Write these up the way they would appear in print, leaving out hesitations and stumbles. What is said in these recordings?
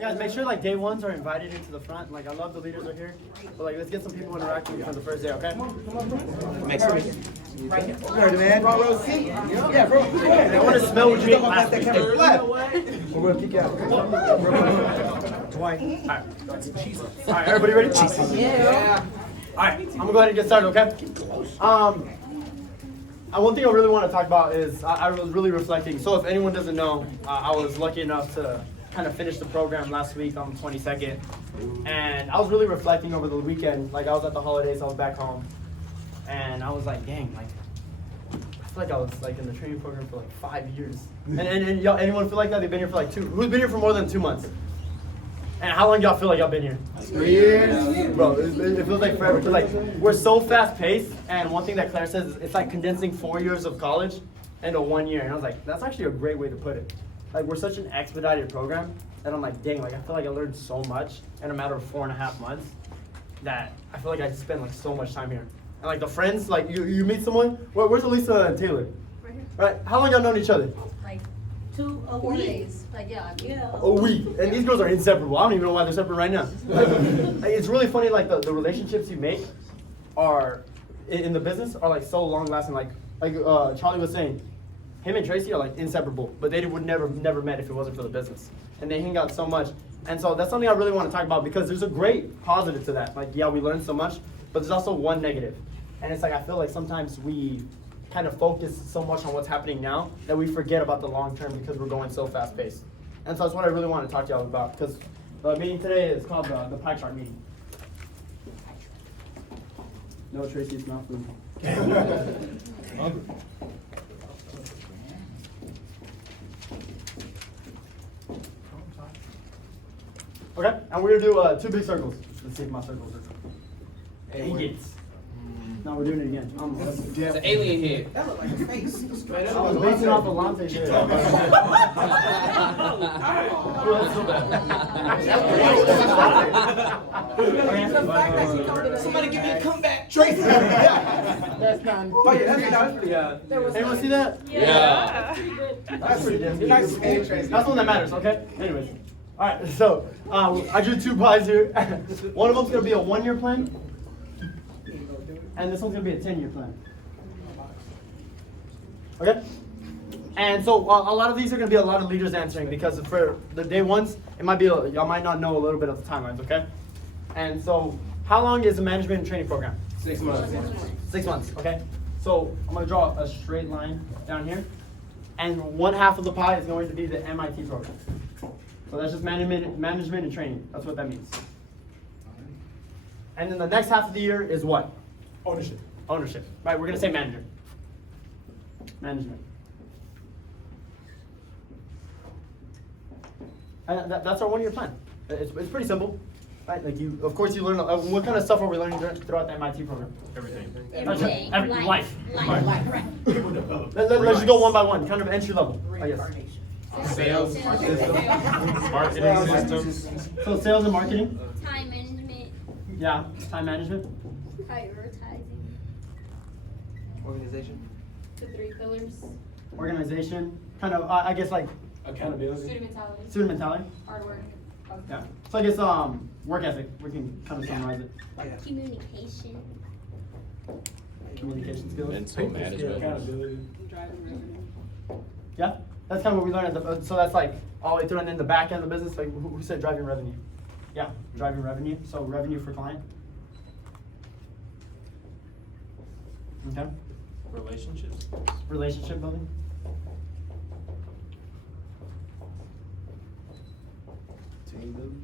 Hey guys, make sure like day ones are invited into the front. Like I love the leaders are here, but like let's get some people interacting from the first day, okay? Next week. Right here, man. Front row seat. Yeah, bro. I want to smell what you ate last week. We're gonna kick you out. Dwight. All right, everybody ready? Yeah. All right, I'm gonna go ahead and get started, okay? One thing I really want to talk about is I was really reflecting. So if anyone doesn't know, I was lucky enough to kind of finish the program last week on the 22nd, and I was really reflecting over the weekend. Like I was at the holidays, I was back home, and I was like, dang, like I feel like I was like in the training program for like 5 years. And y'all, anyone feel like that? They've been here for like who's been here for more than 2 months? And how long y'all feel like y'all been here? 3 years. Bro, it feels like forever. Cause like we're so fast paced, and one thing that Claire says is it's like condensing 4 years of college into 1 year. And I was like, that's actually a great way to put it. Like we're such an expedited program that I'm like, dang, like I feel like I learned so much in a matter of 4.5 months that I feel like I spent like so much time here. And like the friends, like you meet someone. Where's Elisa and Taylor? Right here. Right? How long y'all known each other? Like 4 days. Like yeah. A week. And these girls are inseparable. I don't even know why they're separate right now. Like, it's really funny, like the relationships you make are in the business are like so long lasting. Like Charlie was saying, him and Tracy are like inseparable, but they would never met if it wasn't for the business. And they hang out so much. And so that's something I really want to talk about because there's a great positive to that. Like, yeah, we learned so much, but there's also one negative. And it's like, I feel like sometimes we kind of focus so much on what's happening now that we forget about the long term because we're going so fast paced. And so that's what I really want to talk to y'all about because the meeting today is called the pie chart meeting. No, Tracy, it's not food. Okay, and we're gonna do 2 big circles. Let's see if my circles are idiots. No, we're doing it again. It's an alien head. That looked like a face. Straight I was basing off of Lante's shit. Somebody give me a comeback. Tracy. That's kind. Oh yeah, that's pretty. Anyone see that? Yeah. That's pretty damn good. Nice and Tracy. That's one that matters, okay? Anyways. Alright, so I drew 2 pies here. One of them's gonna be a 1-year plan. And this one's gonna be a 10-year plan. Okay? And so a lot of these are gonna be a lot of leaders answering because for the day ones, it might be y'all might not know a little bit of the timelines, okay? And so how long is the management and training program? 6 months. 6 months, okay? So I'm gonna draw a straight line down here. And 1/2 of the pie is going to be the MIT program. So that's just management and training. That's what that means. And then the next half of the year is what? Ownership. Ownership. Right, we're gonna say manager. Management. And that's our 1-year plan. It's pretty simple. Right? Like of course you learn, what kind of stuff are we learning throughout the MIT program? Everything. Life. Life. Let's just go one by one, kind of entry level, I guess. Sales. Marketing systems. So sales and marketing. Time management. Yeah, time management. Prioritizing. Organization. The 3 pillars. Organization. Kind of, I guess like Accountability. Student mentality. student mentality. Hard work. Yeah. So I guess work ethic. We can kind of summarize it. Communication. Communication skills. Mental management. Accountability. Yeah. That's kind of what we learned at the. So that's like all the way through, and then the back end of the business. Like who said driving revenue? Yeah, driving revenue. So revenue for client. Okay. Relationships. Relationship building. Team building.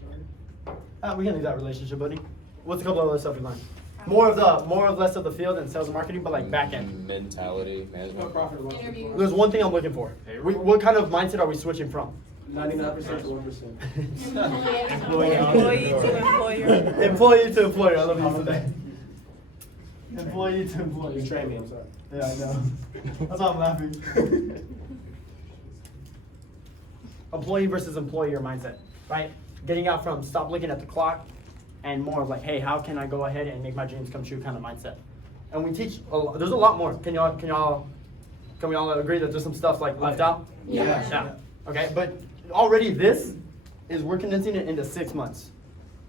We can leave that relationship building. What's a couple of other stuff we learned? More or less of the field and sales and marketing, but like back end. Mentality, management. Interview. There's one thing I'm looking for. What kind of mindset are we switching from? 99% to 1%. Employee to employer. Employee to employer. I love you today. Employee to employee. You trained me, I'm sorry. Yeah, I know. That's why I'm laughing. Employee versus employer mindset, right? Getting out from stop looking at the clock and more of like, hey, how can I go ahead and make my dreams come true kind of mindset. And we teach, there's a lot more. Can we all agree that there's some stuff like left out? Yeah. Yeah. Okay, but already this is we're condensing it into 6 months.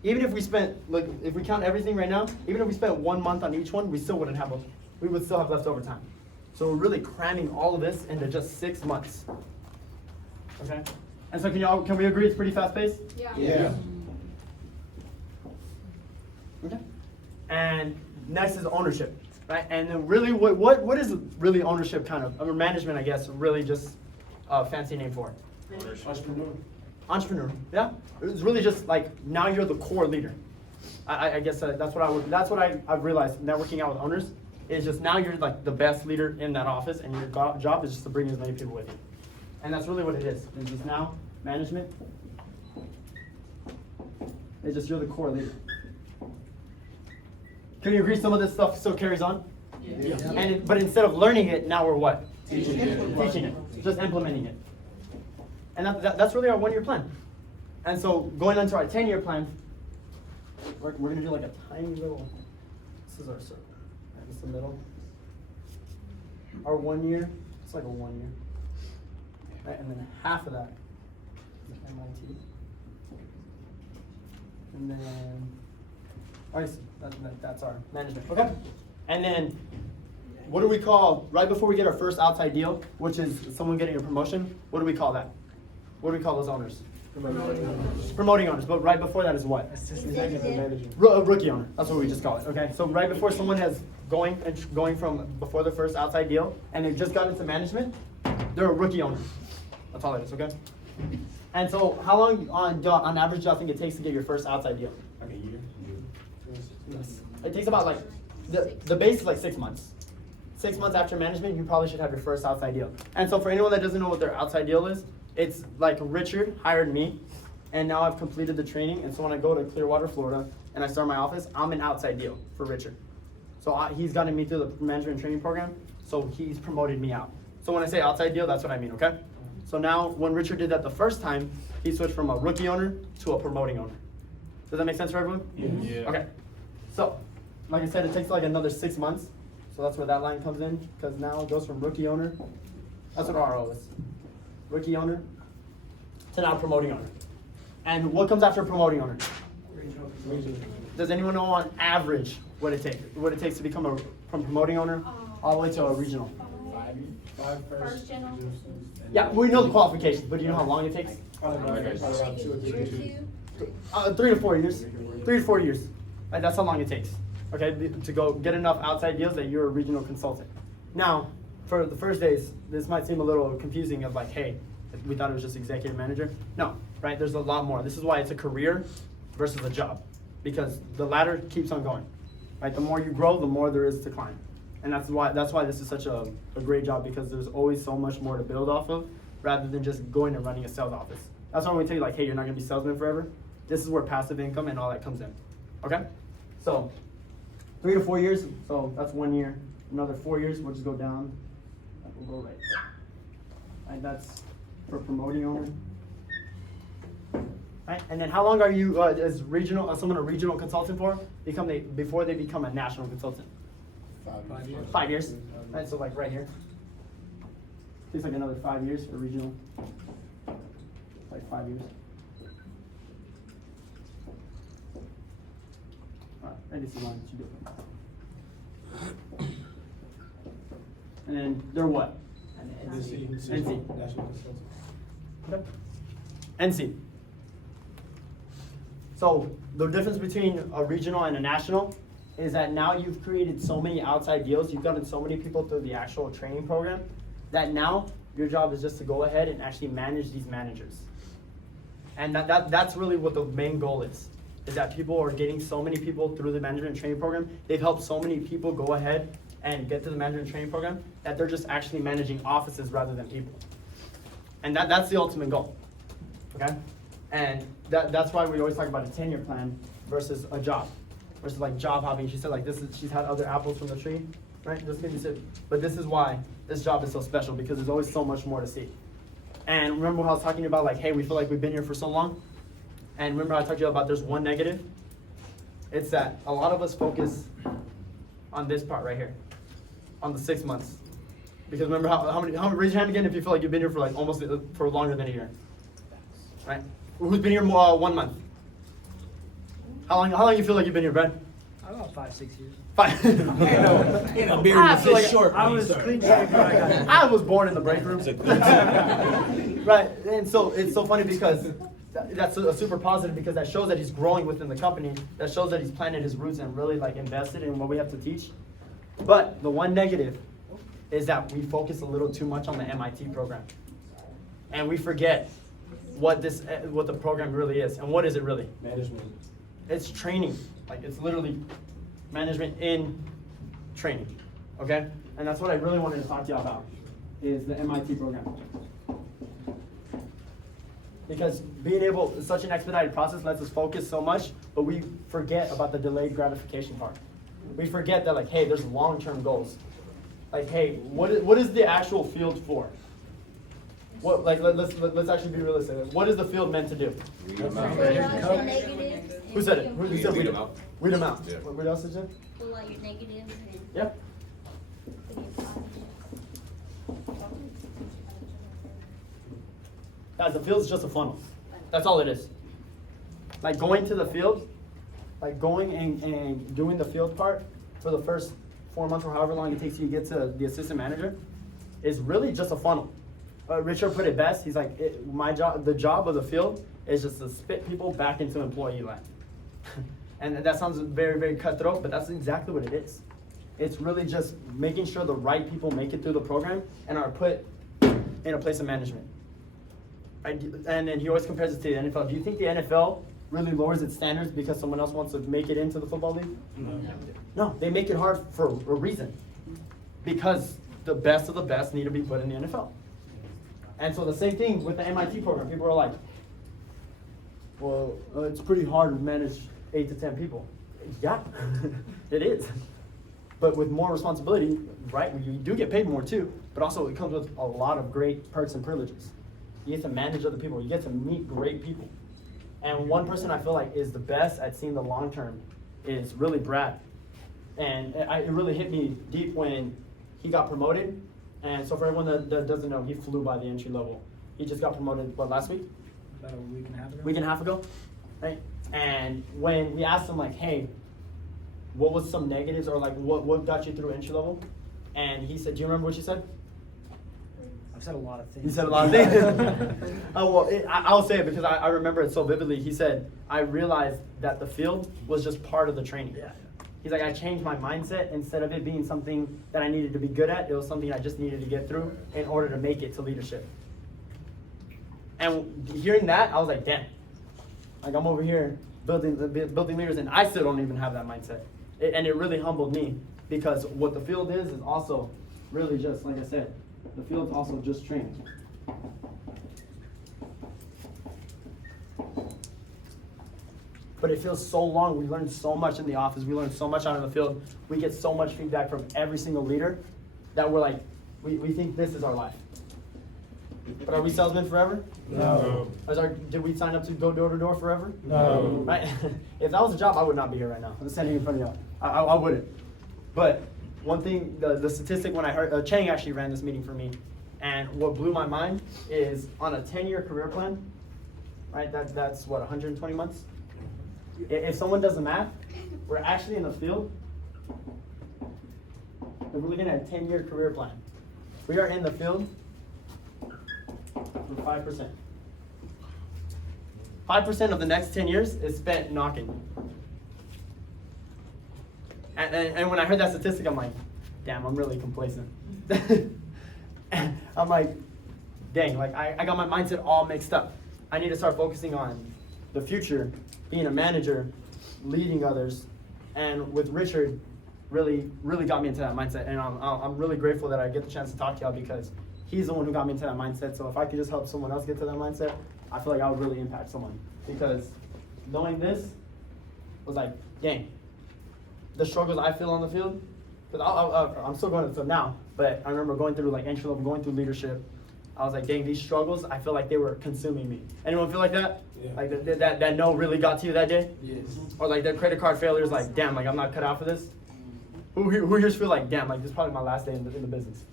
Even if we spent, like, if we count everything right now, even if we spent 1 month on each one, we would still have leftover time. So we're really cramming all of this into just 6 months. Okay? And so can we agree it's pretty fast paced? Yeah. Okay. And next is ownership, right? And then really, what is really ownership kind of? Or management, I guess, really just a fancy name for it. Entrepreneur, yeah. It's really just like now you're the core leader. I guess that's what I've realized. Networking out with owners is just now you're like the best leader in that office, and your job is just to bring as many people with you. And that's really what it is. It's just now management. It's just you're the core leader. Can you agree some of this stuff still carries on? Yeah. But instead of learning it, now we're what? Teaching it. Just implementing it. And that's really our 1-year plan. And so going into our 10-year plan, we're going to do like a tiny little, this is our circle. Right, this is the middle. Our 1 year, it's like a 1 year. Right, and then half of that is MIT. And then, all right, that's our management. Okay. And then, what do we call, right before we get our first outside deal, which is someone getting a promotion, what do we call that? What do we call those owners? Promoting owners. But right before that is what? Rookie owner. That's what we just call it. Okay. So right before someone has going from before the first outside deal and they've just gotten into management, they're a rookie owner. That's all it is. Okay. And so how long on average do you think it takes to get your first outside deal? Like a year? Yes. It takes about like the base is like 6 months. 6 months after management, you probably should have your first outside deal. And so for anyone that doesn't know what their outside deal is, it's like Richard hired me, and now I've completed the training. And so when I go to Clearwater, Florida, and I start my office, I'm an outside deal for Richard. So he's gotten me through the management training program, so he's promoted me out. So when I say outside deal, that's what I mean, okay? So now when Richard did that the first time, he switched from a rookie owner to a promoting owner. Does that make sense for everyone? Yeah. Okay. So, like I said, it takes like another 6 months. So that's where that line comes in, because now it goes from rookie owner. That's what RO is. Rookie owner to now promoting owner. And what comes after promoting owner? Does anyone know on average what it takes to become from promoting owner all the way to a regional? First general. Yeah, we know the qualifications, but do you know how long it takes? Like a year or two. 3 to 4 years. 3 to 4 years. Right, that's how long it takes. Okay, to go get enough outside deals that you're a regional consultant. Now, for the first days, this might seem a little confusing of like, hey, we thought it was just executive manager. No, right? There's a lot more. This is why it's a career versus a job, because the ladder keeps on going. Right? The more you grow, the more there is to climb. And that's why this is such a great job, because there's always so much more to build off of rather than just going and running a sales office. That's why when we tell you like, hey, you're not gonna be salesman forever. This is where passive income and all that comes in. Okay? So 3 to 4 years, so that's 1 year. Another 4 years, we'll just go down. We'll go right there. And that's for promoting owner. Right? And then how long are you as someone a regional consultant for? Before they become a national consultant? 5 years. 5 years. Right, so like right here. Takes like another 5 years for regional. Like 5 years. Alright, ready to line, should do it. And then they're what? NC. Okay. NC. So the difference between a regional and a national is that now you've created so many outside deals, you've gotten so many people through the actual training program, that now your job is just to go ahead and actually manage these managers. And that's really what the main goal is that people are getting so many people through the management training program. They've helped so many people go ahead and get to the management training program that they're just actually managing offices rather than people. And that's the ultimate goal, okay? And that's why we always talk about a 10-year plan versus a job, versus like job hopping. She said like she's had other apples from the tree, right? But this is why this job is so special, because there's always so much more to see. And remember how I was talking about like, hey, we feel like we've been here for so long? And remember how I talked to you about there's one negative? It's that a lot of us focus on this part right here, on the 6 months. Because remember how many, raise your hand again if you feel like you've been here for like almost for longer than a year, right? Who's been here 1 month? How long you feel like you've been here, Brad? About 5-6 years. 5. A beard I was feel this like short. I when was you started. clean shaven when I got here. I was born in the break room. Right, and so it's so funny because that's a super positive because that shows that he's growing within the company. That shows that he's planted his roots and really like invested in what we have to teach. But the one negative is that we focus a little too much on the MIT program, and we forget what the program really is. And what is it really? Management. It's training. Like it's literally management in training. Okay? And that's what I really wanted to talk to y'all about is the MIT program. Because being able, such an expedited process lets us focus so much, but we forget about the delayed gratification part. We forget that like, hey, there's long-term goals. Like, hey, what is the actual field for? What let's actually be realistic. What is the field meant to do? Weed them out. Pull out your negatives. Who said it? Who said Weed them out. Weed them out. Yeah. What else did you say? Pull out your negatives and Yep. put your positives. Guys, the field's just a funnel. That's all it is. Like going to the field, like going and doing the field part for the first 4 months or however long it takes you to get to the assistant manager is really just a funnel. Richard put it best. He's like, the job of the field is just to spit people back into employee land. And that sounds very, very cutthroat, but that's exactly what it is. It's really just making sure the right people make it through the program and are put in a place of management. And then he always compares it to the NFL. Do you think the NFL really lowers its standards because someone else wants to make it into the football league? No, they make it hard for a reason. Because the best of the best need to be put in the NFL. And so the same thing with the MIT program. People are like, well, it's pretty hard to manage 8 to 10 people. Yeah, it is. But with more responsibility, right, you do get paid more too, but also it comes with a lot of great perks and privileges. You get to manage other people. You get to meet great people. And one person I feel like is the best at seeing the long term is really Brad. And it really hit me deep when he got promoted. And so for everyone that doesn't know, he flew by the entry level. He just got promoted, what, last week? About a week and a half ago. Week and a half ago, right? And when we asked him like, hey, what was some negatives or like what got you through entry level? And he said, do you remember what you said? I've said a lot of things. He said a lot of things. Oh, well, I'll say it because I remember it so vividly. He said, I realized that the field was just part of the training. Yeah. He's like, I changed my mindset. Instead of it being something that I needed to be good at, it was something I just needed to get through in order to make it to leadership. And hearing that, I was like, damn. Like I'm over here building leaders, and I still don't even have that mindset. And it really humbled me because what the field is also really just, like I said, the field's also just training. But it feels so long. We learn so much in the office. We learn so much out in the field. We get so much feedback from every single leader that we're like, we think this is our life. But are we salesmen forever? No. Did we sign up to go door to door forever? No. Right? If that was a job, I would not be here right now. I'm standing in front of y'all. I wouldn't. But one thing, the statistic when I heard, Chang actually ran this meeting for me. And what blew my mind is on a 10-year career plan, right? That's what, 120 months? If someone does the math, we're actually in the field. If we're looking at a 10-year career plan, we are in the field for 5%. 5% of the next 10 years is spent knocking. And when I heard that statistic, I'm like, damn, I'm really complacent. I'm like, dang, like I got my mindset all mixed up. I need to start focusing on the future, being a manager, leading others. And with Richard, really got me into that mindset. And I'm really grateful that I get the chance to talk to y'all because he's the one who got me into that mindset. So if I could just help someone else get to that mindset, I feel like I would really impact someone. Because knowing this was like, dang, the struggles I feel on the field, because I'm still going to field now, but I remember going through like entry level, going through leadership. I was like, dang, these struggles, I feel like they were consuming me. Anyone feel like that? Yeah. Like that no really got to you that day? Yes. Or like the credit card failures, like, damn, like I'm not cut out for this? Who here feel like, damn, like this is probably my last day in the business.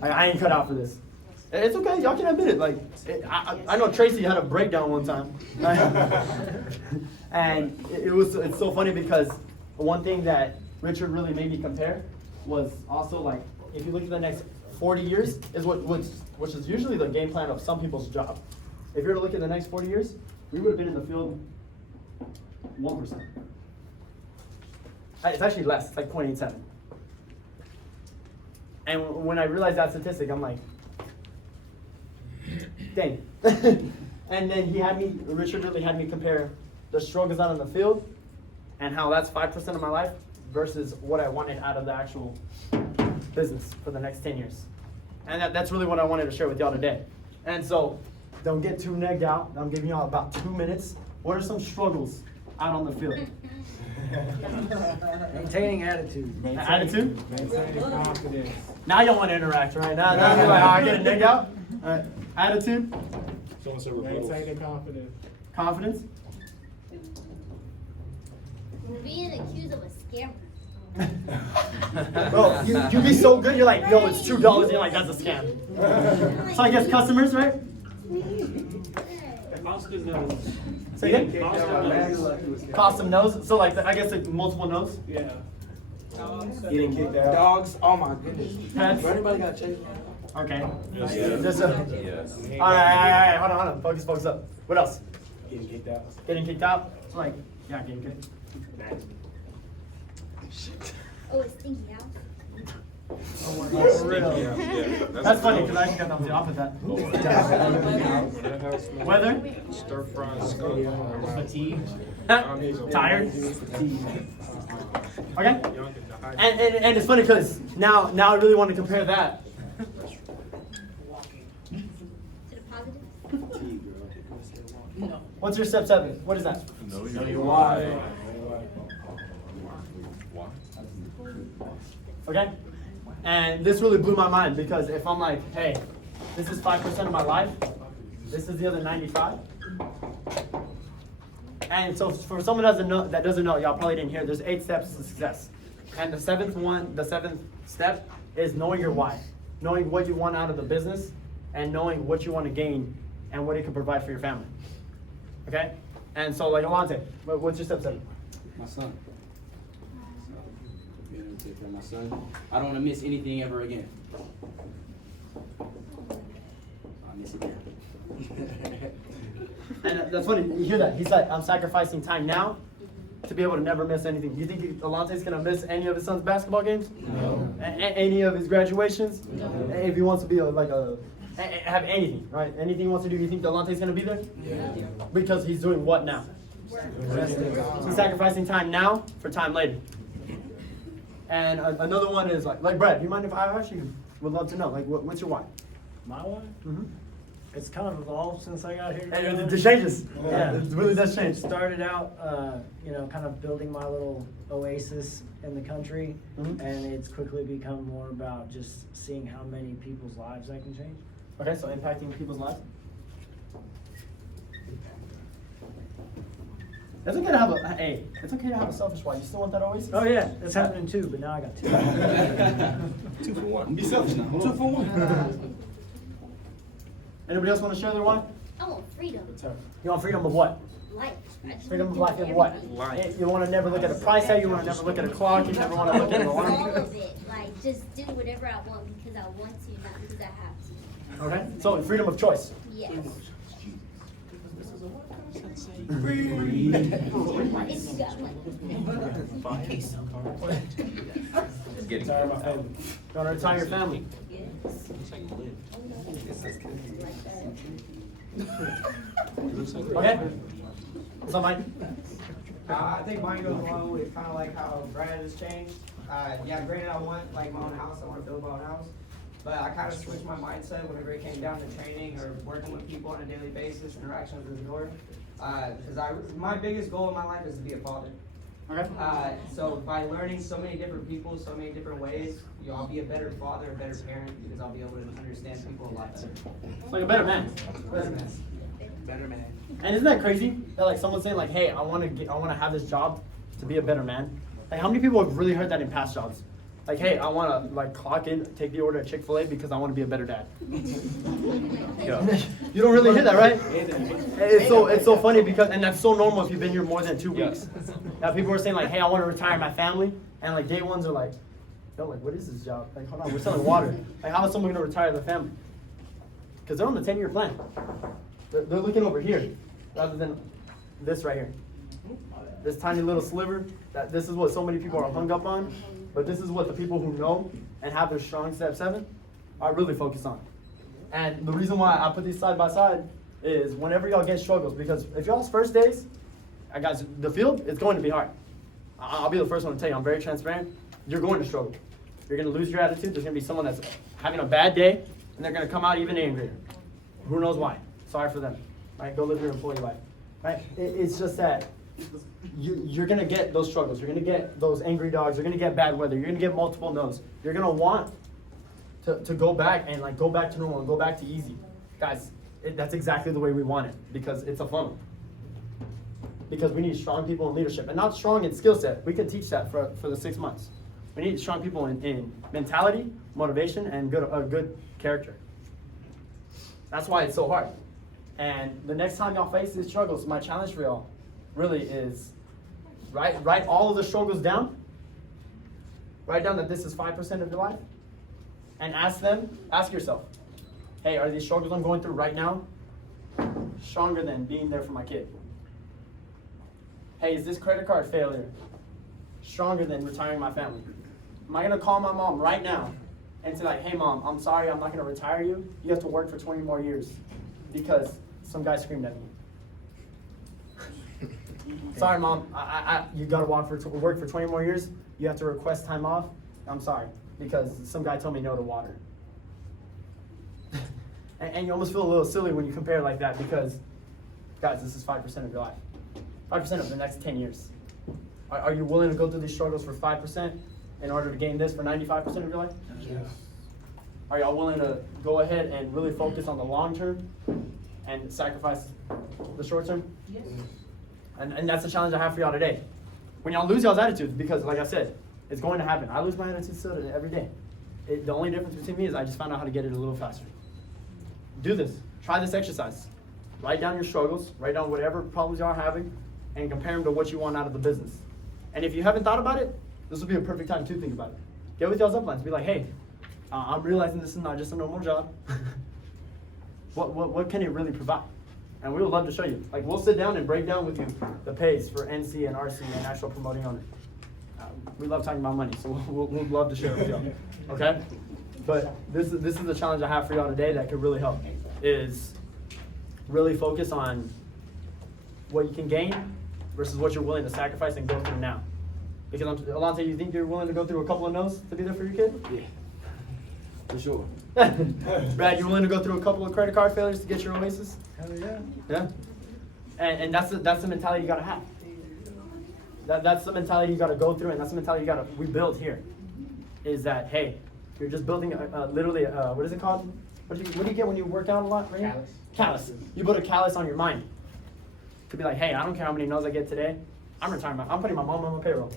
Like, I ain't cut out for this. It's okay, y'all can admit it. Like, I know Tracy had a breakdown one time. And it's so funny because one thing that Richard really made me compare was also like, if you look at the next 40 years, is which is usually the game plan of some people's job. If you were to look at the next 40 years, we would have been in the field 1%. It's actually less, it's like 0.87. And when I realized that statistic, I'm like, dang. And then Richard really had me compare the struggles out in the field and how that's 5% of my life versus what I wanted out of the actual business for the next 10 years. And that's really what I wanted to share with y'all today. And so, don't get too negged out. I'm giving y'all about 2 minutes. What are some struggles out on the field? Maintaining attitude. Attitude? Maintaining confidence. Now y'all want to interact, right? Now you're like, oh, I get a neg out? All right. Attitude? Maintaining confidence. Confidence? Being accused of a scammer. Bro, you be so good, you're like, yo, it's $2, and you're like, that's a scam. So I guess customers, right? Say again? Cost them no's? So like, I guess like multiple no's? Yeah. Getting kicked out. Dogs. Oh my goodness. Pets? Anybody got chased? Okay. Yes. Just, all right, hold on. Focus up. What else? Getting kicked out. Getting kicked out? So like, yeah, getting kicked. Oh, it's stinky house. For real. That's funny because I actually got the opposite of that. Weather? Stir fry skunk. Fatigue. Tired? Okay? And it's funny because now I really want to compare that. To the positive. What's your step 7? What is that? Know your why. Okay? And this really blew my mind because if I'm like, hey, this is 5% of my life, this is the other 95. And so for someone that doesn't know, y'all probably didn't hear, there's 8 steps to success. And the seventh step is knowing your why. Knowing what you want out of the business and knowing what you want to gain and what it can provide for your family. Okay? And so like Alonte, what's your step 7? My son. Being able to take care of my son. I don't want to miss anything ever again. I miss again. And that's funny, you hear that. He's like, I'm sacrificing time now to be able to never miss anything. Do you think Alonte's going to miss any of his son's basketball games? No. Any of his graduations? No. If he wants to be have anything, right? Anything he wants to do, you think Alonte's going to be there? Yeah. Because he's doing what now? He's sacrificing time now for time later. And another one is like Brad, do you mind if I actually would love to know, like what's your why? My one? Mm-hmm. It's kind of evolved since I got here. And it changes. Yeah. It really does change. Started out, kind of building my little oasis in the country, Mhm. and it's quickly become more about just seeing how many people's lives I can change. Okay, so impacting people's lives. It's okay to have it's okay to have a selfish why. You still want that always? Oh yeah, that's happening too, but now I got 2. 2 for 1. Be selfish now. 2 for 1. Anybody else want to share their why? I want freedom. You want freedom of what? Life. I just Freedom of wanna life do in what? everything. Life. You want to never look at a price tag. You want to never look at a clock. You never want to look at an All alarm. of it. Like, just do whatever I want because I want to, not because I have to. Okay, so freedom of choice. Yes. If you got one. Getting Tired of my family. You want to retire your family. Yes. Okay. So Mike. I think mine goes along with kind of like how Brad has changed. Yeah, granted, I want like my own house. I want to build my own house. But I kind of switched my mindset whenever it came down to training or working with people on a daily basis, interactions with the door. Because my biggest goal in my life is to be a father. Okay. So by learning so many different people, so many different ways, I'll be a better father, a better parent, because I'll be able to understand people a lot better. Like a better man. Better man. Better man. And isn't that crazy? That like someone's saying like, hey, I want to have this job to be a better man. Like how many people have really heard that in past jobs? Like, hey, I want to like clock in, take the order at Chick-fil-A because I want to be a better dad. You don't really hear that, right? It's so funny because, and that's so normal if you've been here more than 2 weeks. Now people are saying like, hey, I want to retire my family, and like day ones are like, yo, like what is this job? Like, hold on, we're selling water. Like, how is someone gonna retire their family? Because they're on the 10-year plan. They're looking over here rather than this right here. This tiny little sliver. That this is what so many people are hung up on, but this is what the people who know and have their strong step 7 are really focused on. And the reason why I put these side by side is whenever y'all get struggles, because if y'all's first days, guys, the field, it's going to be hard. I'll be the first one to tell you, I'm very transparent. You're going to struggle. You're going to lose your attitude. There's going to be someone that's having a bad day, and they're going to come out even angrier. Who knows why? Sorry for them. Right? Go live your employee life. Right? It's just that you're going to get those struggles. You're going to get those angry dogs. You're going to get bad weather. You're going to get multiple no's. You're going to want to go back and like go back to normal and go back to easy. Guys, that's exactly the way we want it because it's a funnel. Because we need strong people in leadership, and not strong in skill set. We can teach that for the 6 months. We need strong people in mentality, motivation, and good character. That's why it's so hard. And the next time y'all face these struggles, my challenge for y'all really is write all of the struggles down. Write down that this is 5% of your life, and ask yourself, hey, are these struggles I'm going through right now stronger than being there for my kid? Hey, is this credit card failure stronger than retiring my family? Am I going to call my mom right now and say like, hey mom, I'm sorry, I'm not going to retire you. You have to work for 20 more years because some guy screamed at me. Sorry mom, you got to work for 20 more years. You have to request time off. I'm sorry because some guy told me no to water. and you almost feel a little silly when you compare like that because, guys, this is 5% of your life. 5% of the next 10 years. Are you willing to go through these struggles for 5% in order to gain this for 95% of your life? Yes. Are y'all willing to go ahead and really focus on the long term and sacrifice the short term? Yes. And that's the challenge I have for y'all today. When y'all lose y'all's attitudes, because like I said, it's going to happen. I lose my attitude still every day. The only difference between me is I just found out how to get it a little faster. Do this. Try this exercise. Write down your struggles. Write down whatever problems y'all are having and compare them to what you want out of the business. And if you haven't thought about it, this will be a perfect time to think about it. Get with y'all's uplines. Be like, hey, I'm realizing this is not just a normal job. What can it really provide? And we would love to show you. Like, we'll sit down and break down with you the pays for NC and RC and National Promoting Owner. We love talking about money, so we'll love to share it with y'all. Okay? But this is the challenge I have for y'all today that could really help, is really focus on what you can gain versus what you're willing to sacrifice and go through now. Because Alonte, you think you're willing to go through a couple of no's to be there for your kid? Yeah, for sure. Brad, you're willing to go through a couple of credit card failures to get your Oasis? Hell yeah. Yeah. And that's the mentality you gotta have. That's the mentality you gotta go through, and that's the mentality we build here. Is that, hey, you're just building literally what is it called? What do you get when you work out a lot? Right? Callus. Callus. You put a callus on your mind. To be like, hey, I don't care how many no's I get today. I'm retiring. I'm putting my mom on my payroll.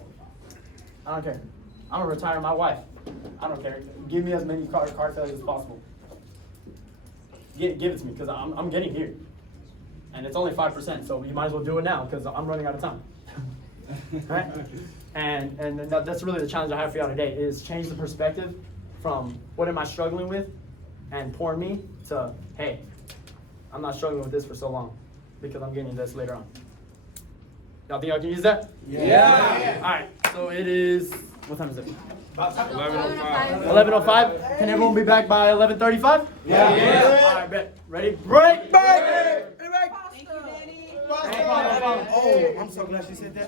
I don't care. I'm gonna retire my wife. I don't care. Give me as many card failures as possible. Give it to me because I'm getting here, and it's only 5%. So you might as well do it now because I'm running out of time. Right? And that's really the challenge I have for y'all today, is change the perspective from what am I struggling with and poor me to, hey, I'm not struggling with this for so long because I'm getting this later on. Y'all think y'all can use that? Yeah. All right, so it is, what time is it? 11:05. 11:05. Can everyone be back by 11:35? Yeah. All right, bet. Ready? Break! Thank you, Danny. No problem, no problem. Oh, I'm so glad she said that.